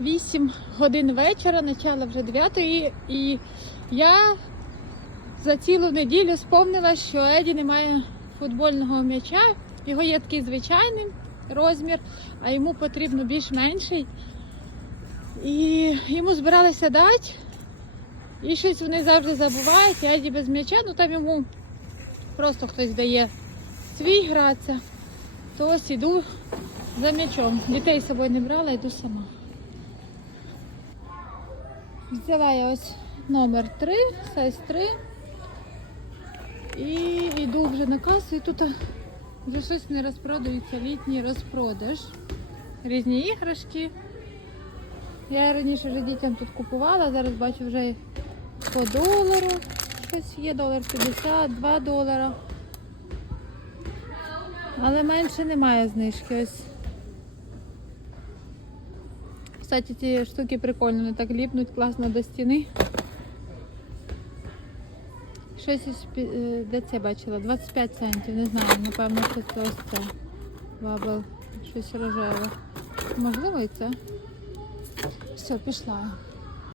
8 годин вечора, начало вже 9 і я за цілу неділю сповнила, що Еді немає футбольного м'яча. Його є такий звичайний розмір, а йому потрібно більш менший. І йому збиралися дати. І щось вони завжди забувають. Еді без м'яча, ну там йому просто хтось дає свій гратися. То ось іду за м'ячом. Дітей з собою не брала, йду сама. Взяла я ось номер 3, сайз 3. І йду вже на касу, і тут вже щось не розпродаються, літній розпродаж. Різні іграшки. Я раніше вже дітям тут купувала, зараз бачу вже по долару. Щось є, долар 50, 2 долара. Але менше немає знижки. Ось. Кстати, ці штуки прикольні, вони так ліпнуть класно до стіни. Щось де це бачила? 25 центів, не знаю, напевно, що це ось це. Бабл, щось рожеве. Можливо, і це. Все, пішла.